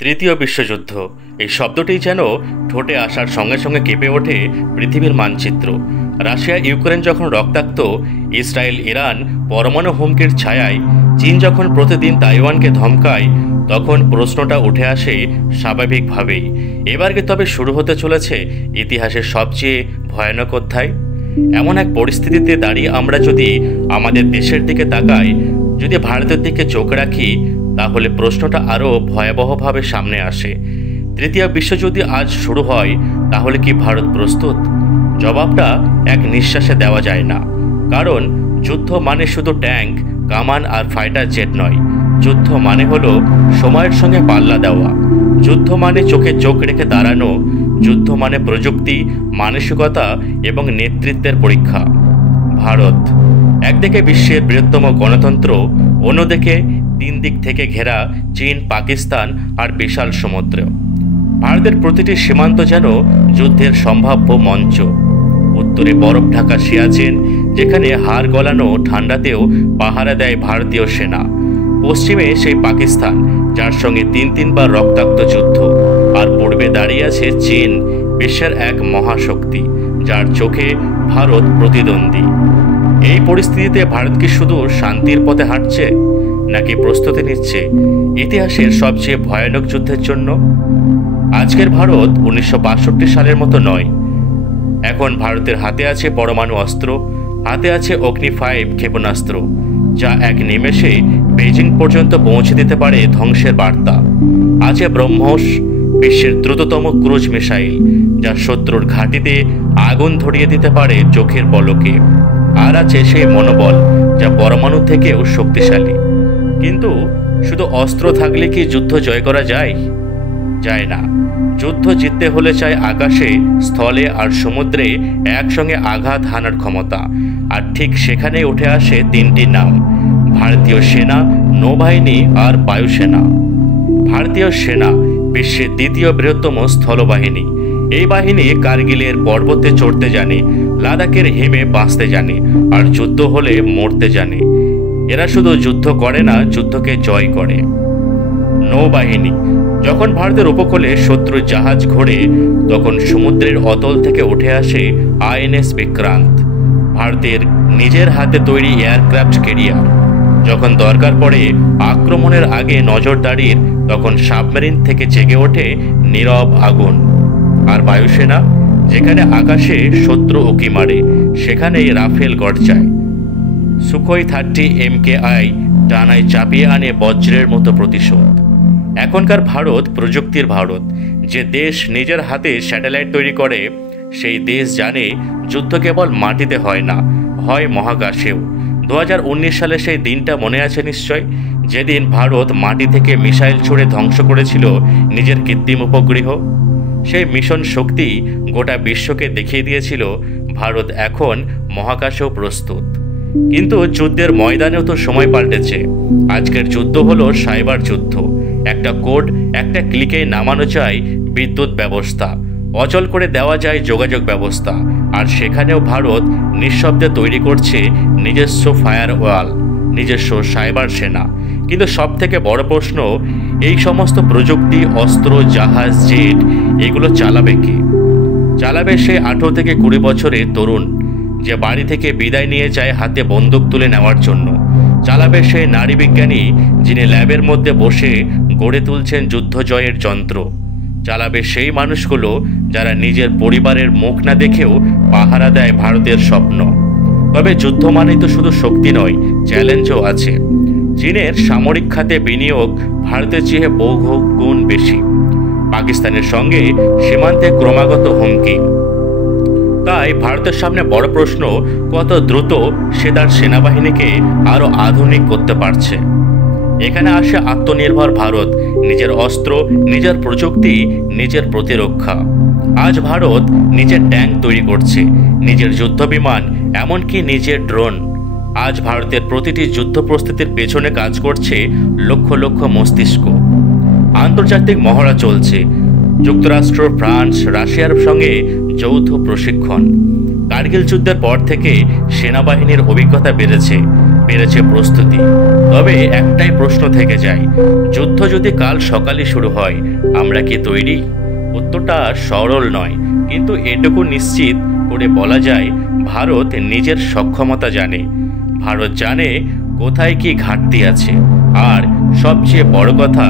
তৃতীয় বিশ্বযুদ্ধ এই শব্দটি যেন ঠোঁটে আসার সঙ্গে সঙ্গে কেঁপে ওঠে পৃথিবীর মানচিত্র। রাশিয়া ইউক্রেন যখন রক্তাক্ত, ইসরায়েল ইরান পরমাণু হুমকির ছায়ায়, চীন যখন প্রতিদিন তাইওয়ানকে ধমকায়, তখন প্রশ্নটা উঠে আসে স্বাভাবিকভাবেই, এবার কি তবে শুরু হতে চলেছে ইতিহাসের সবচেয়ে ভয়ানক অধ্যায়? এমন এক পরিস্থিতিতে দাঁড়িয়ে আমরা যদি আমাদের দেশের দিকে তাকাই, যদি ভারতের দিকে চোখ রাখি, তাহলে প্রশ্নটা আরও ভয়াবহভাবে সামনে আসে। তৃতীয় বিশ্বযুদ্ধ আজ শুরু হয়, তাহলে কি ভারত প্রস্তুত? জবাবটা এক নিঃশ্বাসে দেওয়া যায় না। কারণ যুদ্ধ মানে শুধু ট্যাঙ্ক, কামান আর ফাইটার জেট নয়। যুদ্ধ মানে হলো সময়ের সঙ্গে পাল্লা দেওয়া। যুদ্ধ মানে চোখে চোখ রেখে দাঁড়ানো। যুদ্ধ মানে প্রযুক্তি, মানসিকতা এবং নেতৃত্বের পরীক্ষা। ভারত একদিকে বিশ্বের বৃহত্তম গণতন্ত্র, অন্যদিকে তিন দিক থেকে ঘেরা চীন, পাকিস্তান আর বিশাল সমুদ্র। ভারতের প্রতিটি সীমান্ত যেন যুদ্ধের সম্ভাব্য মঞ্চ। উত্তরে বরফ ঢাকা সিয়াচেন, যেখানে হাড় গলানো ঠান্ডাতেও পাহারা দেয় ভারতীয় সেনা। পশ্চিমে সেই পাকিস্তান, যার সঙ্গে তিনবার রক্তাক্ত যুদ্ধ। আর পূর্বে দাঁড়িয়ে আছে চীন, বিশ্বের এক মহাশক্তি, যার চোখে ভারত প্রতিদ্বন্দ্বী। এই পরিস্থিতিতে ভারত কি শুধু শান্তির পথে হাঁটছে, নাকি প্রস্তুতি নিচ্ছে ইতিহাসের সবচেয়ে ভয়ানক যুদ্ধের জন্য? আজকের ভারত 1962 সালের মতো নয়। এখন ভারতের হাতে আছে পরমাণু অস্ত্র, হাতে আছে অগ্নি-5 ক্ষেপণাস্ত্র, যা এক নিমেষে বেজিং পর্যন্ত পৌঁছে দিতে পারে ধ্বংসের বার্তা। আছে ব্রহ্মস, বিশ্বের দ্রুততম ক্রুজ মিসাইল, যা শত্রুর ঘাঁটিতে আগুন ধরিয়ে দিতে পারে চোখের পলকে। আর আছে সেই মনোবল, যা পরমাণু থেকেও শক্তিশালী। কিন্তু শুধু অস্ত্র থাকলে কি যুদ্ধ জয় করা যায়? যায় না। যুদ্ধ জিততে হলে চাই আকাশে, স্থলে আর সমুদ্রে একসঙ্গে আঘাত হানার ক্ষমতা। আর ঠিক সেখানে উঠে আসে তিনটি নাম: ভারতীয় সেনা, নৌবাহিনী আর বায়ুসেনা। ভারতীয় সেনা বিশ্বের দ্বিতীয় বৃহত্তম স্থলবাহিনী। এই বাহিনী কার্গিলের পর্বতে চড়তে জানে, লাদাখের হিমে বাঁচতে জানে, আর যুদ্ধ হলে মরতে জানে। এরা শুধু যুদ্ধ করে না, যুদ্ধকে জয় করে। নৌবাহিনী যখন ভারতের উপকূলে শত্রু জাহাজ ঘোরে, তখন সমুদ্রের অতল থেকে উঠে আসে আইএনএস বিক্রান্ত, ভারতের নিজের হাতে তৈরি এয়ারক্রাফট ক্যারিয়ার। যখন দরকার পড়ে আক্রমণের আগে নজরদারির, তখন সাবমেরিন থেকে জেগে ওঠে নীরব আগুন। আর বায়ুসেনা, যেখানে আকাশে শত্রু উঁকি মারে, সেখানেই রাফেল গর্জায়। সুখোই 30 MKI ডানায় চাপিয়ে আনে বজ্রের মতো প্রতিশোধ। এখনকার ভারত প্রযুক্তির ভারত। যে দেশ নিজের হাতে স্যাটেলাইট তৈরি করে, সেই দেশ জানে যুদ্ধ কেবল মাটিতে হয় না, হয় মহাকাশেও। 2019 সালে সেই দিনটা মনে আছে নিশ্চয়, যেদিন ভারত মাটি থেকে মিসাইল ছুড়ে ধ্বংস করেছিল নিজের কৃত্রিম উপগ্রহ। সেই মিশন শক্তি গোটা বিশ্বকে দেখিয়ে দিয়েছিল ভারত এখন মহাকাশেও প্রস্তুত। কিন্তু যুদ্ধের ময়দানেও তো সময় পাল্টেছে। আজকের যুদ্ধ হলো সাইবার যুদ্ধ। একটা কোড, একটা ক্লিকে নামানো যায় বিদ্যুৎ ব্যবস্থা, অচল করে দেওয়া যায় যোগাযোগ ব্যবস্থা। আর সেখানেও ভারত নিঃশব্দে তৈরি করছে নিজস্ব ফায়ারওয়াল, নিজস্ব সাইবার সেনা। কিন্তু সব থেকে বড় প্রশ্ন, এই সমস্ত প্রযুক্তি, অস্ত্র, জাহাজ, জেট, এগুলো চালাবে কে? চালাবে সে 18 থেকে 20 বছরের তরুণ, যে বাড়ি থেকে বিদায় নিয়ে যায় হাতে বন্দুক তুলে নেওয়ার জন্য। চালাবে সেই নারী বিজ্ঞানী, যিনি ল্যাবের মধ্যে বসে গড়ে তুলছেন যুদ্ধ জয়ের যন্ত্র। চালাবে সেই মানুষগুলো যারা নিজের পরিবারের মুখ না দেখেও পাহারা দেয় ভারতের স্বপ্ন। তবে যুদ্ধ মানেই তো শুধু শক্তি নয়, চ্যালেঞ্জও আছে। চীনের সামরিক খাতে বিনিয়োগ ভারতের চেয়ে বহু গুণ বেশি। পাকিস্তানের সঙ্গে সীমান্তে ক্রমাগত হুমকি। তাই ভারতের সামনে বড় প্রশ্ন, কত দ্রুত সে তার সেনাবাহিনীকে আরও আধুনিক করতে পারছে। এখানে আসে আত্মনির্ভর ভারত, নিজের অস্ত্র, নিজের প্রযুক্তি, নিজের প্রতিরক্ষা। আজ ভারত নিজের ট্যাঙ্ক তৈরি করছে, নিজের যুদ্ধবিমান, এমনকি নিজের ড্রোন। আজ ভারতের প্রতিটি যুদ্ধ প্রস্তুতির পেছনে কাজ করছে লক্ষ লক্ষ মস্তিষ্ক। আন্তর্জাতিক মহড়া চলছে। যুক্তরাষ্ট্র, ফ্রান্স, রাশিয়ার সঙ্গে যৌথ প্রশিক্ষণ। কার্গিল যুদ্ধের পর থেকে সেনাবাহিনীর অভিজ্ঞতা বেড়েছে প্রস্তুতি। তবে একটাই প্রশ্ন থেকে যায়, যুদ্ধ যদি কাল সকালে শুরু হয়, আমরা কি তৈরি? উত্তরটা সরল নয়, কিন্তু এটুকু নিশ্চিত করে বলা যায়, ভারত নিজের সক্ষমতা জানে। ভারত জানে কোথায় কি ঘাটতি আছে, আর সবচেয়ে বড় কথা,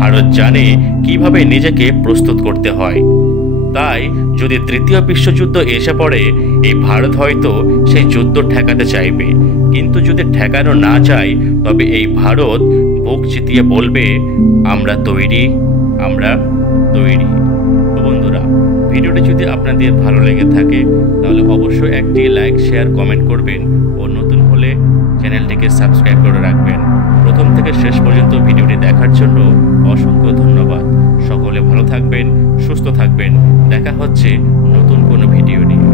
ভারত জানে কিভাবে নিজেকে প্রস্তুত করতে হয়। তাই যদি তৃতীয় বিশ্বযুদ্ধ এসে পড়ে, এই ভারত হয়তো সেই যুদ্ধ ঠেকাতে চাইবে, কিন্তু যদি ঠেকানো না চায়, তবে এই ভারত বুক চিতিয়ে বলবে, আমরা তৈরি, আমরা তৈরি। তো বন্ধুরা, ভিডিওটি যদি আপনাদের ভালো লেগে থাকে, তাহলে অবশ্যই একটি লাইক, শেয়ার, কমেন্ট করবেন ও নতুন হলে চ্যানেলটিকে সাবস্ক্রাইব করে রাখবেন। প্রথম থেকে শেষ পর্যন্ত ভিডিওটি দেখার জন্য অসংখ্য ধন্যবাদ। সকলে ভালো থাকবেন, সুস্থ থাকবেন। দেখা হচ্ছে নতুন কোনো ভিডিও নিয়ে।